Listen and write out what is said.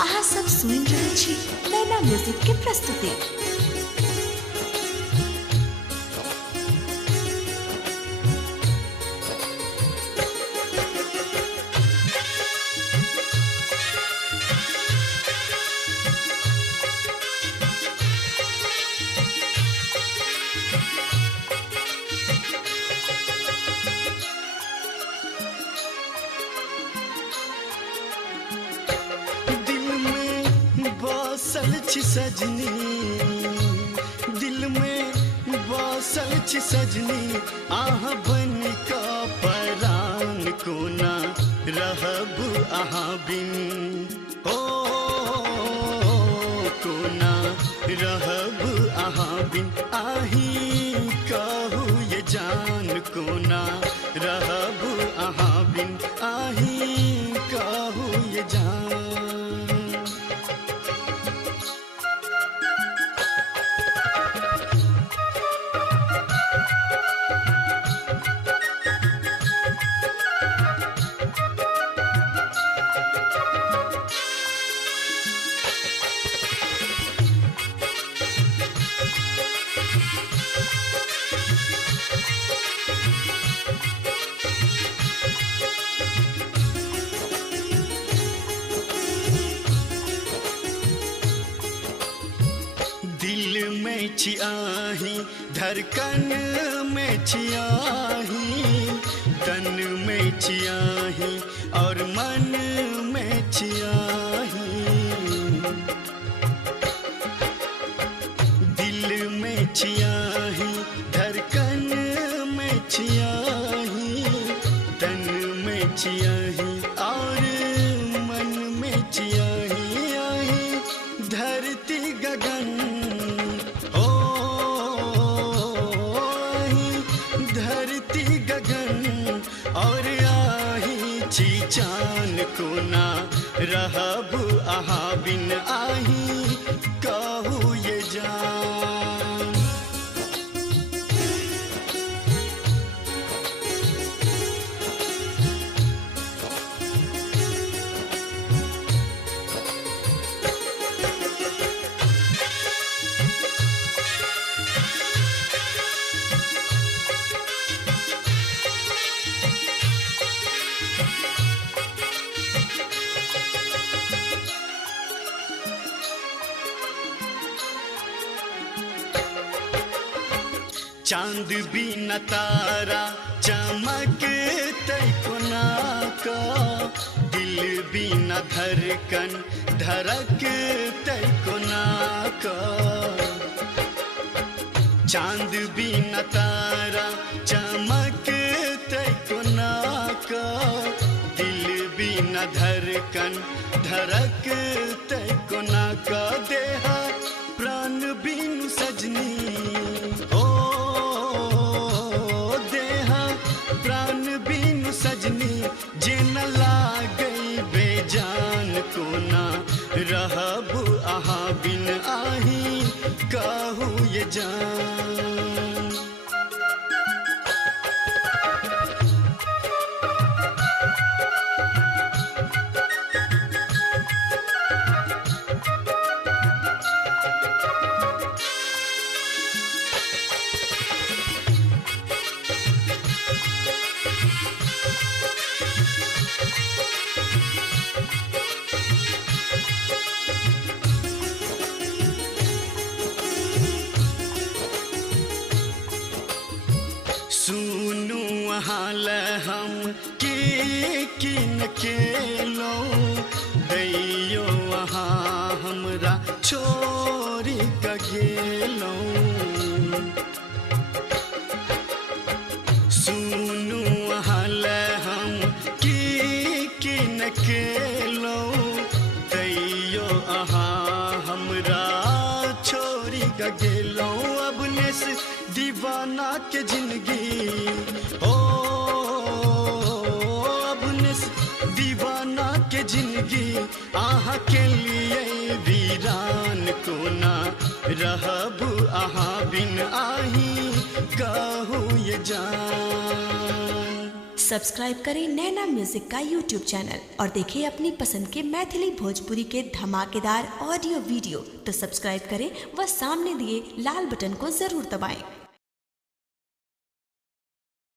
अहाँ सब सुनि रहल छी नैना म्यूजिक के प्रस्तुति। बसल छी सजनी, दिल में बसल छी सजनी, आह बन का परान कोना रहब आहाँ बिन, ओ कोना रहब आहाँ बिन, आही कहू ये जान कोना रहब आहाँ बिन, आही कहू ये जान। दिल में छियाही, धड़कन में छियाही, तन में छियाही और मन में छियाही, दिल में छियाही, धड़कन में छियाही, तन में छियाही और मन में छियाही, आही धरती गगन, धरती गगन और आही छी चान कोना रहब आहाँ बिन, आही कहू ये जान। चांद बिना तारा चमकते कोना का, दिल बिना धड़कन धड़कते कोना का, चांद बिना तारा चमकते कोना का, दिल बिना धड़कन धड़कते कोना का, देहा प्राण बिनु सजनी, प्राण बिनु सजनी, जे न लागई बेजान कोना रहब आहाँ बिन, आही कहू ये जान। सुनू हाल हम के किन केलो, दैयो वहाँ हमरा छोरी का गेलो, सुनू हाल हम के किन केलो, दैयो वहाँ हमरा छोरी का गेलो, अब नेस दीवाना के जिंदगी, ओ अब नेस दीवाना के जिंदगी, आहा के लिए वीरान कोना रहब आहाँ बिन, आही कहू ये जान। सब्सक्राइब करें नैना म्यूजिक का यूट्यूब चैनल और देखें अपनी पसंद के मैथिली भोजपुरी के धमाकेदार ऑडियो वीडियो। तो सब्सक्राइब करें व सामने दिए लाल बटन को जरूर दबाएं।